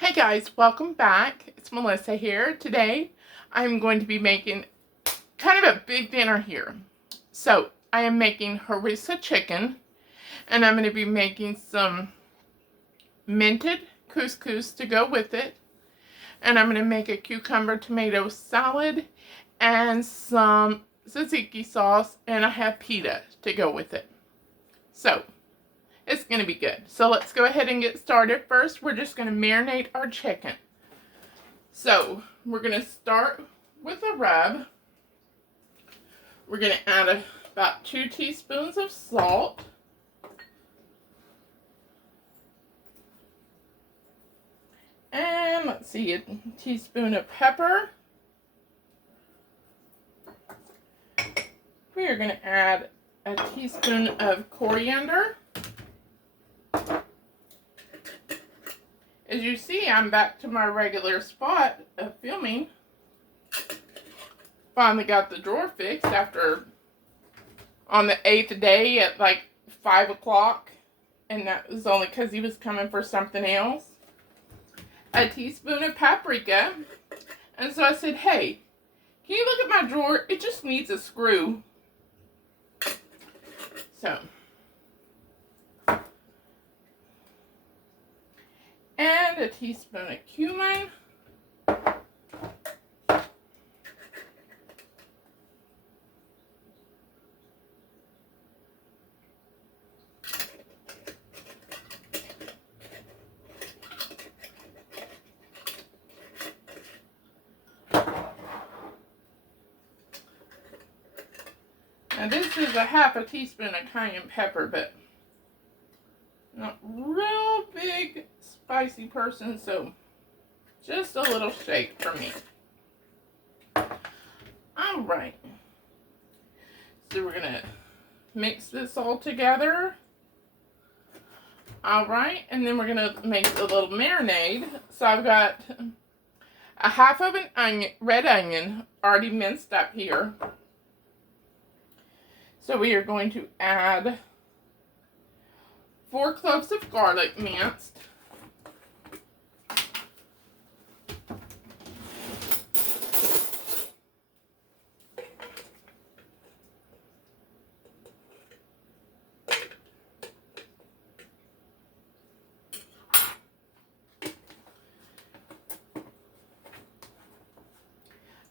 Hey guys, welcome back. It's Melissa here. Today I'm going to be making kind of a big dinner here. So I am making Harissa chicken, and I'm going to be making some minted couscous to go with it, and I'm going to make a cucumber tomato salad and some tzatziki sauce, and I have pita to go with it. So it's going to be good. So let's go ahead and get started. First, we're just going to marinate our chicken. So we're going to start with a rub. We're going to add about 2 teaspoons of salt. And let's see, a teaspoon of pepper. We are going to add a teaspoon of coriander. As you see, I'm back to my regular spot of filming. Finally got the drawer fixed after on the 8th day at like 5 o'clock. And that was only because he was coming for something else. A teaspoon of paprika. And so I said, hey, can you look at my drawer? It just needs a screw. So. And a teaspoon of cumin. Now this is a half a teaspoon of cayenne pepper, but not real big spicy person, so just a little shake for me. Alright. So we're going to mix this all together. Alright, and then we're going to make a little marinade. So I've got a half of an onion, red onion already minced up here. So we are going to add 4 cloves of garlic minced.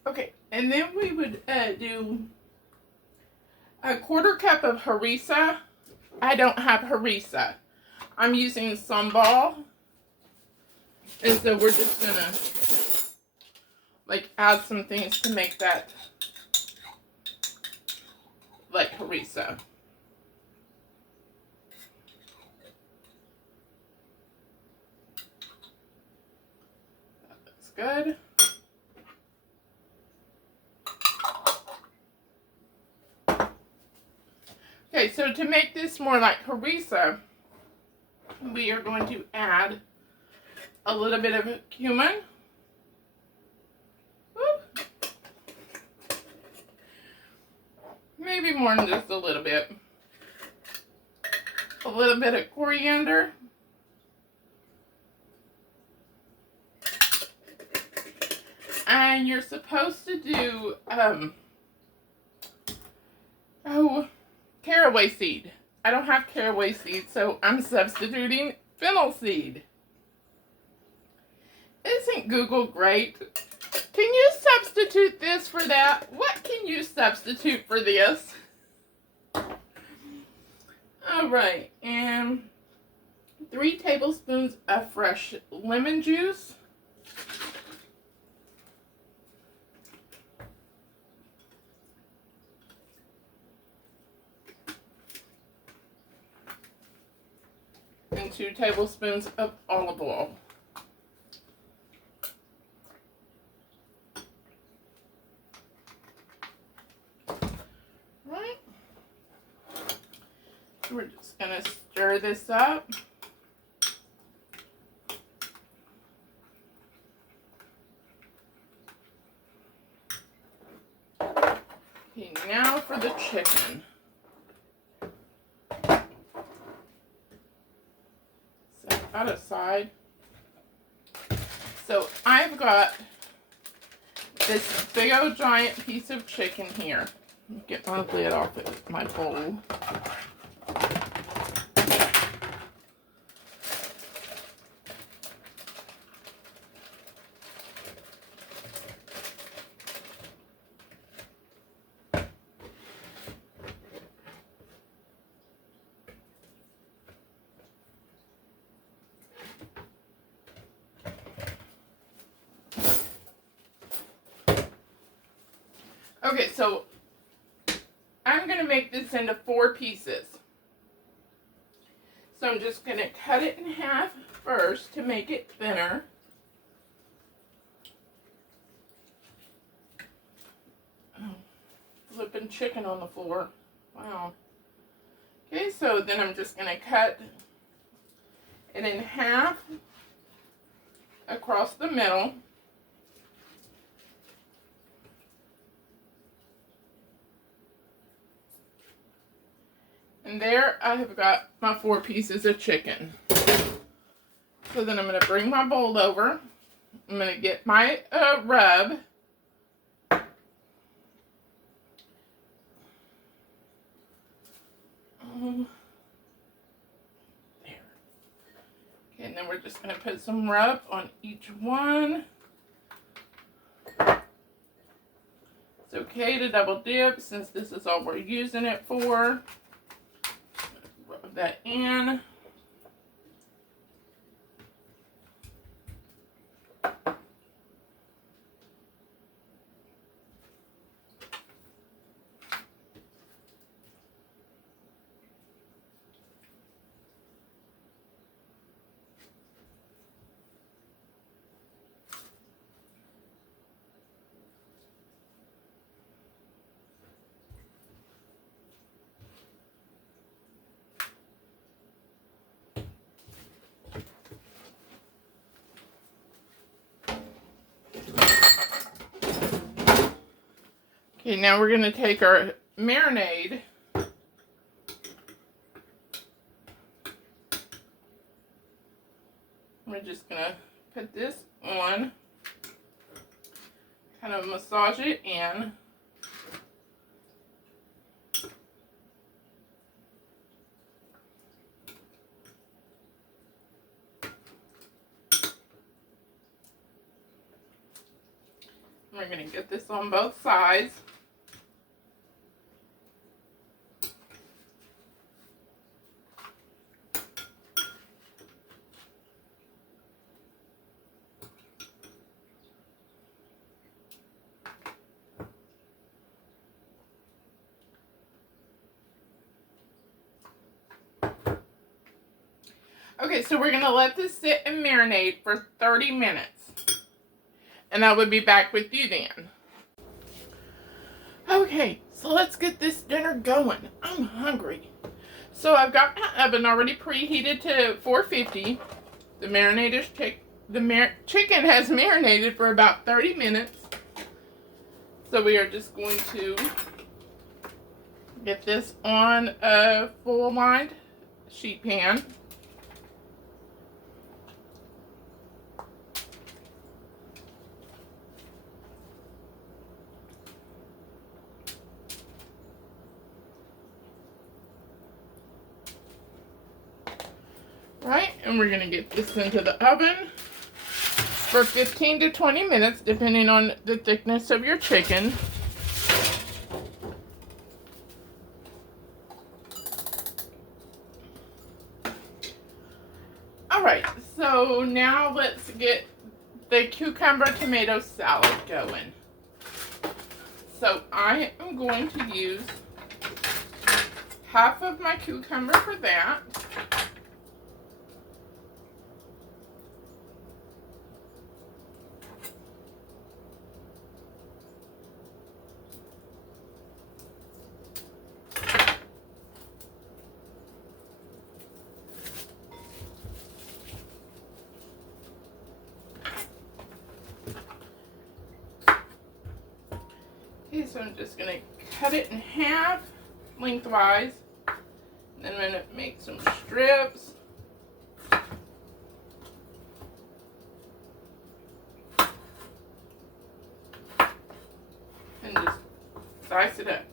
Okay, and then we would do a 1/4 cup of harissa. I don't have harissa. I'm using sambal. And so we're just gonna like add some things to make that like harissa. That's good. Okay, so to make this more like harissa, we are going to add a little bit of cumin. Whoop. Maybe more than just a little bit. A little bit of coriander. And you're supposed to do, caraway seed. I don't have caraway seed, so I'm substituting fennel seed. Isn't Google great? Can you substitute this for that? What can you substitute for this? Alright, and 3 tablespoons of fresh lemon juice. And 2 tablespoons of olive oil. Right. We're just going to stir this up. Okay, now for the chicken. Set that aside. So I've got this big old giant piece of chicken here. Get my lid off of my bowl. Okay, so I'm going to make this into 4 pieces. So I'm just going to cut it in half first to make it thinner. Oh, flipping chicken on the floor. Wow. Okay, so then I'm just going to cut it in half across the middle. And there I have got my 4 pieces of chicken. So then I'm going to bring my bowl over. I'm going to get my rub. There. Okay, and then we're just going to put some rub on each one. It's okay to double dip since this is all we're using it for. Rub that in. Okay, now we're going to take our marinade. We're just going to put this on, kind of massage it in. We're going to get this on both sides. Okay, so we're going to let this sit and marinate for 30 minutes. And I will be back with you then. Okay, so let's get this dinner going. I'm hungry. So I've got my oven already preheated to 450. The chicken has marinated for about 30 minutes. So we are just going to get this on a full lined sheet pan. Right, and we're going to get this into the oven for 15 to 20 minutes, depending on the thickness of your chicken. Alright, so now let's get the cucumber tomato salad going. So I am going to use half of my cucumber for that. Okay, so I'm just going to cut it in half lengthwise. Then I'm going to make some strips. dice it up.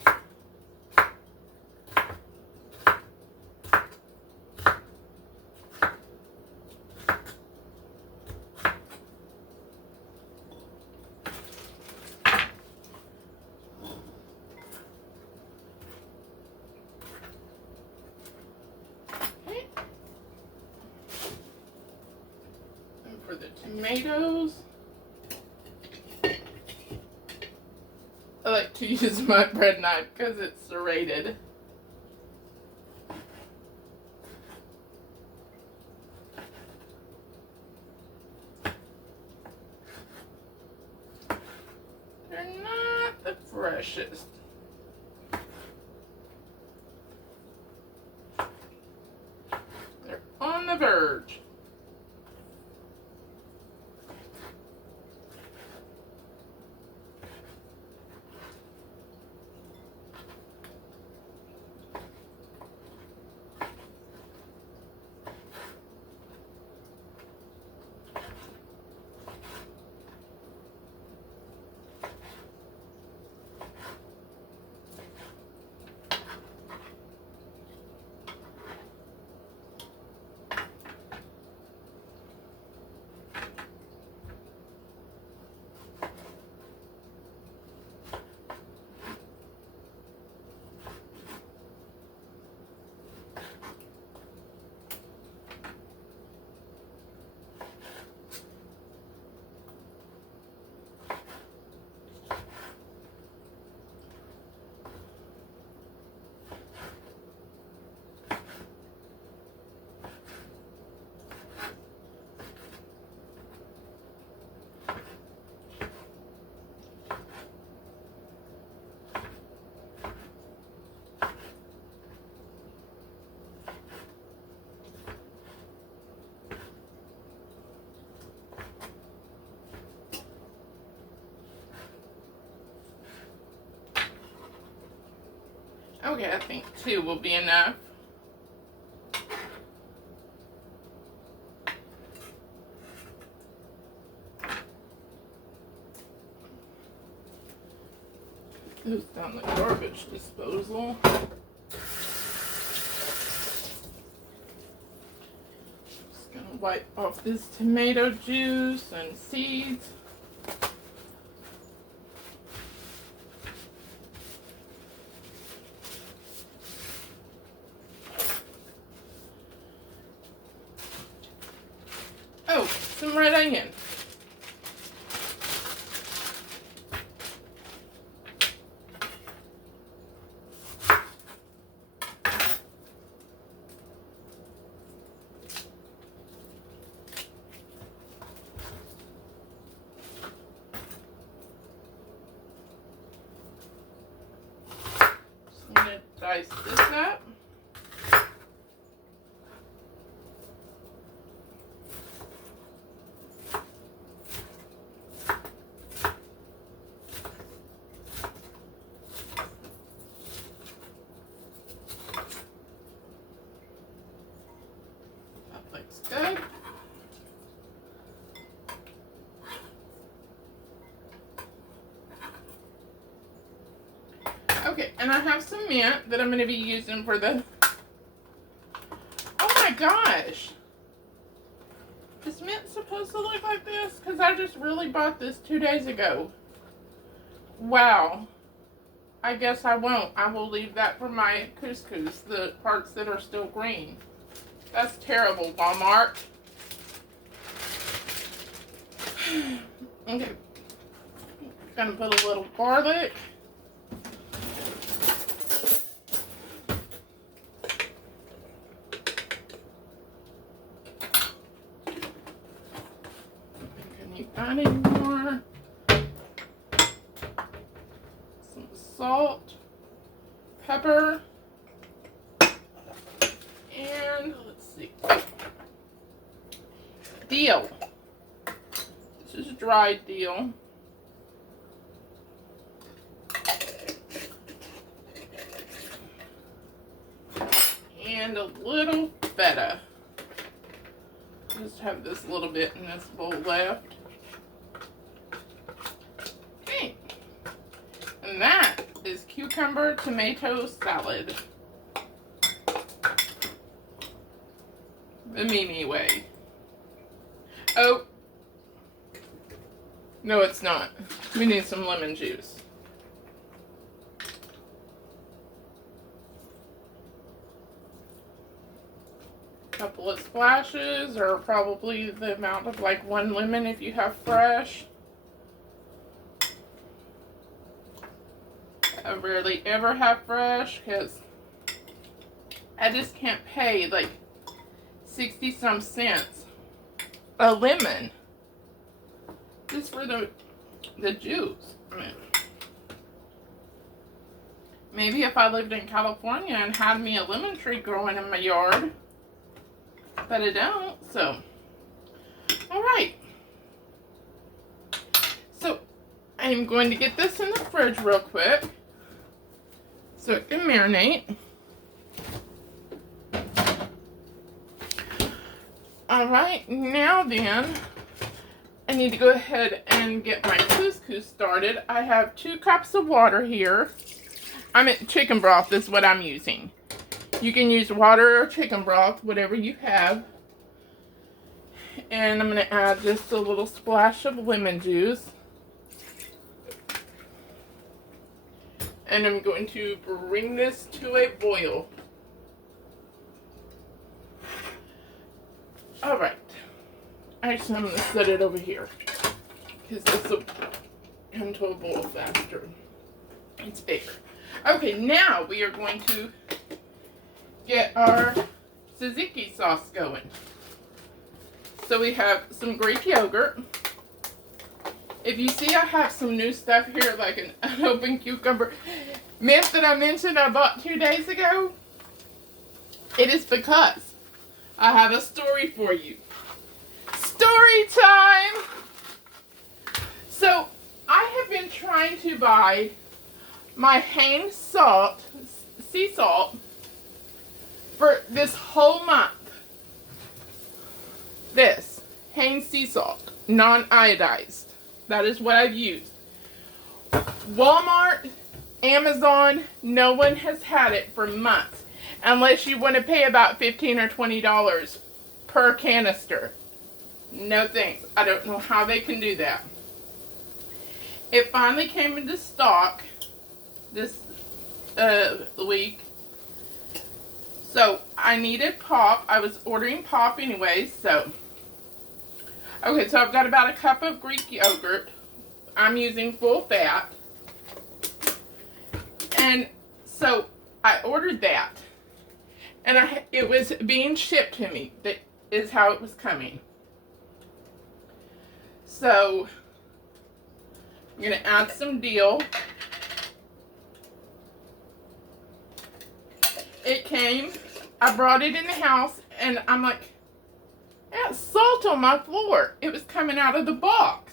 For the tomatoes, I like to use my bread knife because it's serrated. They're not the freshest. They're on the verge. Okay, I think 2 will be enough. Those down the garbage disposal. Just gonna wipe off this tomato juice and seeds. Oh, some red onion. I'm going to dice this up. That looks good. Okay, and I have some mint that I'm going to be using for the... Oh my gosh! Is mint supposed to look like this? Because I just really bought this 2 days ago. Wow. I guess I won't. I will leave that for my couscous, the parts that are still green. That's terrible, Walmart. Okay. Gonna put a little garlic. Adding more, some salt, pepper, and let's see, dill. This is dried dill. And a little feta. Just have this little bit in this bowl left. And that is cucumber tomato salad. The Mimi way. Oh. No, it's not. We need some lemon juice. Couple of splashes, or probably the amount of like 1 lemon if you have fresh. I rarely ever have fresh because I just can't pay like 60 some cents a lemon just for the juice. I mean, maybe if I lived in California and had me a lemon tree growing in my yard, but I don't, so. Alright. So, I'm going to get this in the fridge real quick so it can marinate. Alright, now then, I need to go ahead and get my couscous started. I have 2 cups of water here. Chicken broth is what I'm using. You can use water or chicken broth, whatever you have. And I'm going to add just a little splash of lemon juice. And I'm going to bring this to a boil. Alright. Actually, I'm going to set it over here, because this will come to a boil faster. It's bigger. Okay, now we are going to get our tzatziki sauce going. So we have some Greek yogurt. If you see I have some new stuff here, like an unopened cucumber mint that I mentioned I bought 2 days ago, it is because I have a story for you. Story time! So, I have been trying to buy my Heinz salt, sea salt, for this whole month. This, Heinz sea salt, non-iodized. That is what I've used. Walmart, Amazon, no one has had it for months. Unless you want to pay about $15 or $20 per canister. No thanks. I don't know how they can do that. It finally came into stock this week. So, I needed pop. I was ordering pop anyway, so. Okay, so I've got about a cup of Greek yogurt. I'm using full fat. And so, I ordered that. And it was being shipped to me. That is how it was coming. So, I'm going to add some dill. It came. I brought it in the house, and I'm like, that's salt on my floor. It was coming out of the box.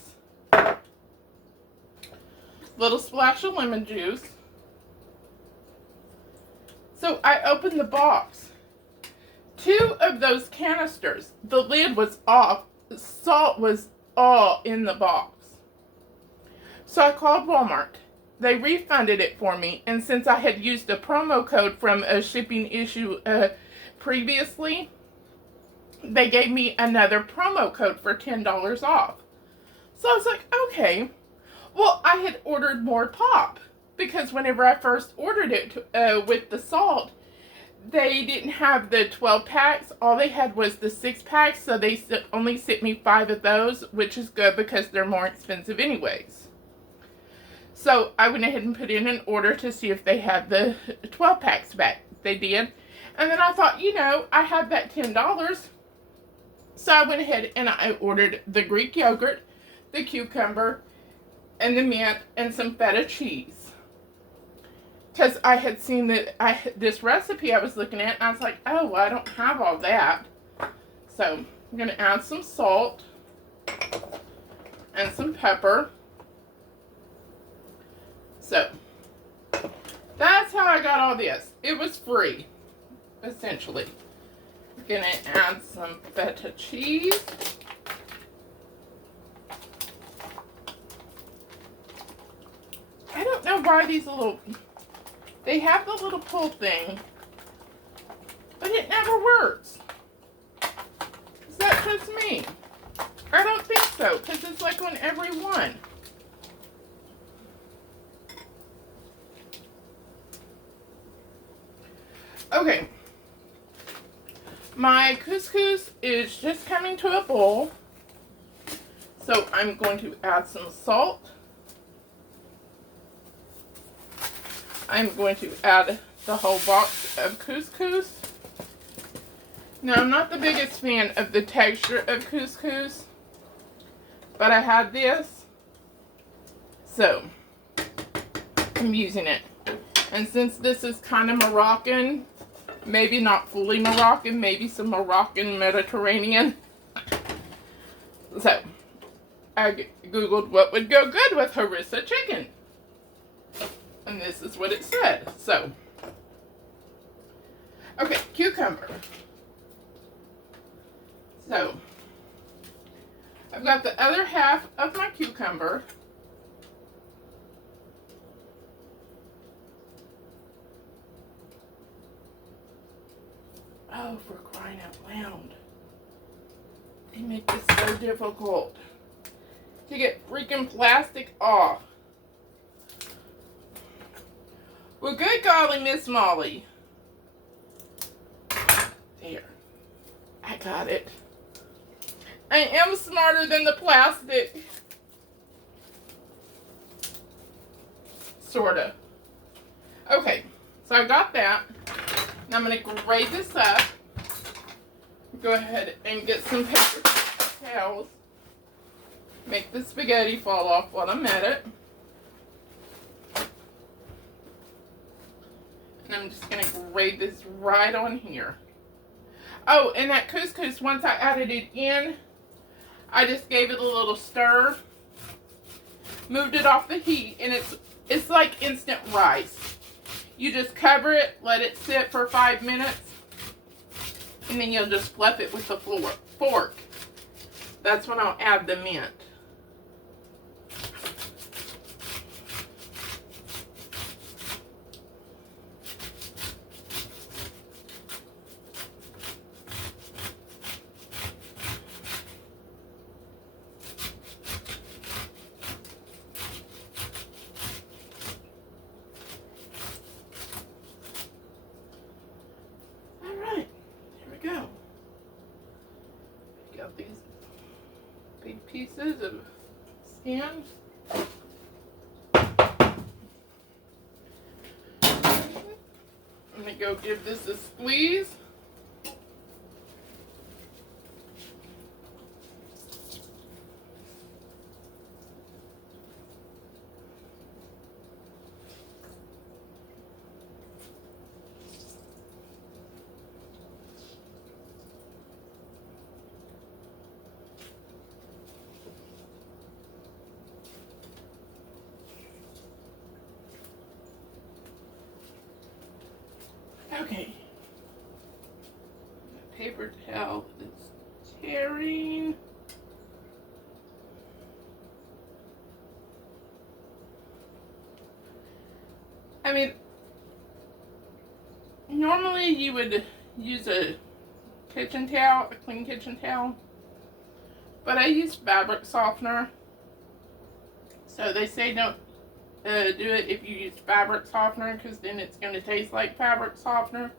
Little splash of lemon juice. So I opened the box. 2 of those canisters, the lid was off. The salt was all in the box. So I called Walmart. They refunded it for me, and since I had used a promo code from a shipping issue previously, they gave me another promo code for $10 off. So I was like, okay. Well, I had ordered more pop, because whenever I first ordered it with the salt, they didn't have the 12 packs. All they had was the 6 packs, so they only sent me 5 of those, which is good because they're more expensive anyways. So I went ahead and put in an order to see if they had the 12 packs back. They did. And then I thought, you know, I had that $10. So I went ahead and I ordered the Greek yogurt, the cucumber, and the mint, and some feta cheese. Because I had seen that this recipe I was looking at, and I was like, oh, well, I don't have all that. So I'm going to add some salt and some pepper. So that's how I got all this. It was free, essentially. I'm going to add some feta cheese. I don't know why try these little, they have the little pull thing, but it never works. Is that just me? I don't think so, because it's like on every one. Okay. My couscous is just coming to a boil. So I'm going to add some salt. I'm going to add the whole box of couscous. Now, I'm not the biggest fan of the texture of couscous, but I had this, so I'm using it. And since this is kind of Moroccan, maybe not fully Moroccan, maybe some Moroccan Mediterranean. So, I Googled what would go good with harissa chicken. And this is what it said. So, okay, cucumber. So, I've got the other half of my cucumber. Oh, for crying out loud. They make this so difficult to get freaking plastic off. Well, good golly, Miss Molly. There. I got it. I am smarter than the plastic. Sorta. Okay, so I got that. Now I'm going to grate this up. Go ahead and get some paper towels. Make the spaghetti fall off while I'm at it. And I'm just going to grate this right on here. Oh, and that couscous, once I added it in, I just gave it a little stir. Moved it off the heat, and it's like instant rice. You just cover it, let it sit for 5 minutes, and then you'll just fluff it with the fork. That's when I'll add the mint. Got these big pieces of skin. I'm going to go give this a squeeze. Okay. Paper towel is tearing. I mean, normally you would use a kitchen towel, a clean kitchen towel, but I use fabric softener. So they say don't do it if you use fabric softener, because then it's going to taste like fabric softener.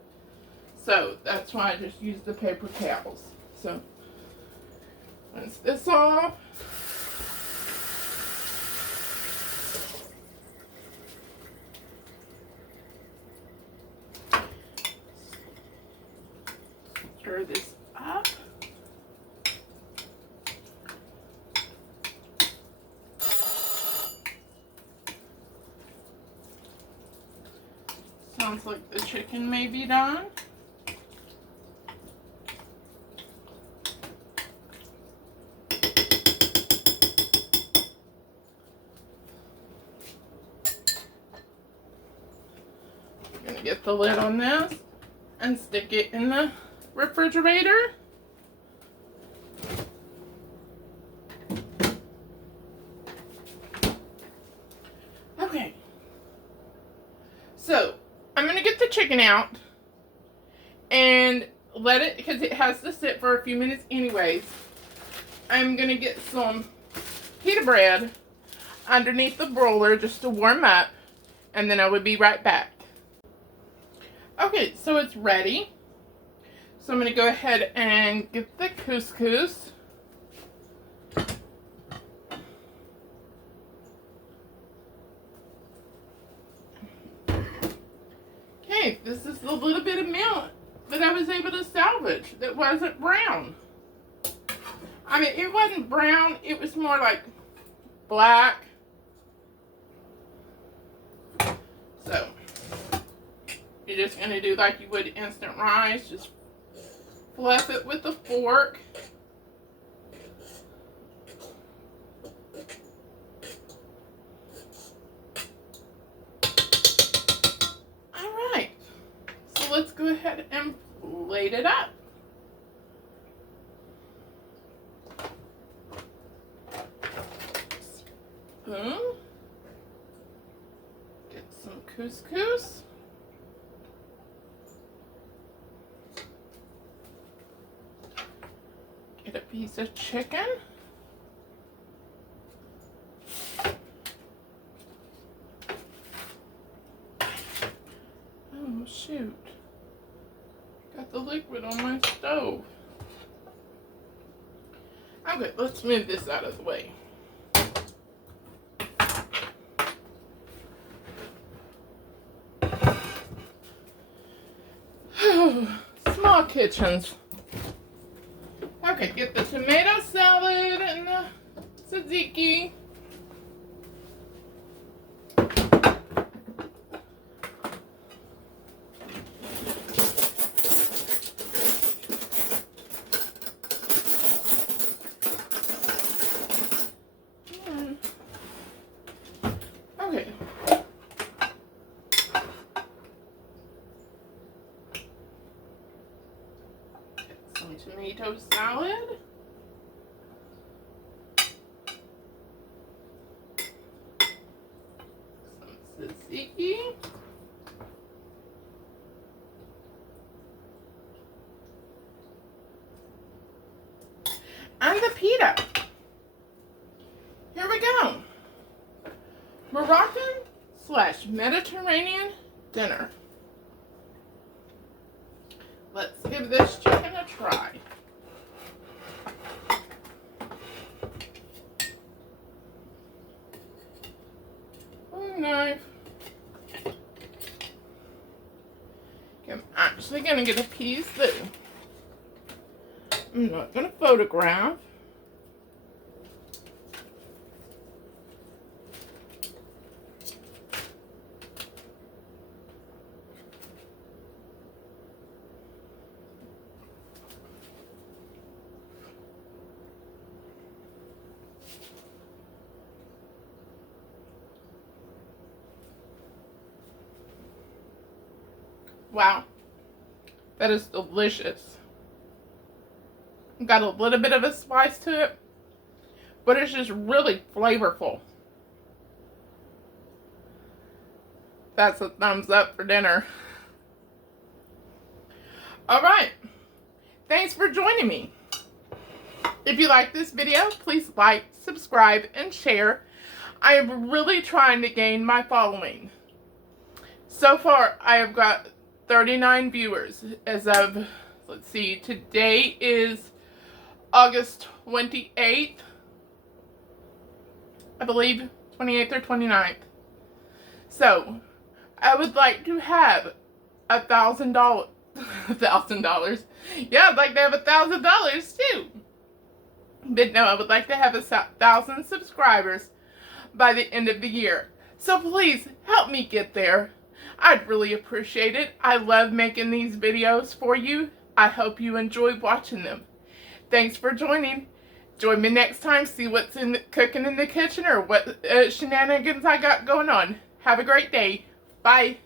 So that's why I just use the paper towels. So rinse this off. Stir this up. Sounds like the chicken may be done. I'm gonna get the lid on this and stick it in the refrigerator. Okay. chicken out and let it, because it has to sit for a few minutes anyways. I'm going to get some pita bread underneath the broiler just to warm up, and then I will be right back. Okay, so it's ready. So I'm going to go ahead and get the couscous. Okay, this is the little bit of milk that I was able to salvage that wasn't brown. I mean, it wasn't brown, it was more like black. So, you're just going to do like you would instant rice, just fluff it with a fork. Alright, so let's go ahead and plate it up. Spoon. Get some couscous. Get a piece of chicken. Oh shoot. Got the liquid on my stove. Okay, let's move this out of the way. Small kitchens. Okay, get the tomato salad and the tzatziki. Okay. Some tomato salad. Some tzatziki. And the pita. Here we go. Moroccan/Mediterranean dinner. Let's give this chicken a try. Oh, knife. Okay, I'm actually going to get a piece that I'm not going to photograph. Wow, that is delicious. Got a little bit of a spice to it, but it's just really flavorful. That's a thumbs up for dinner. Alright, thanks for joining me. If you like this video, please like, subscribe, and share. I am really trying to gain my following. So far, I have got 39 viewers as of, let's see, today is August 28th, I believe, 28th or 29th. So, I would like to have $1,000, $1,000. Yeah, I'd like to have $1,000 too. But no, I would like to have 1,000 subscribers by the end of the year. So please, help me get there. I'd really appreciate it. I love making these videos for you. I hope you enjoy watching them. Thanks for joining. Join me next time. See what's cooking in the kitchen or what shenanigans I got going on. Have a great day. Bye.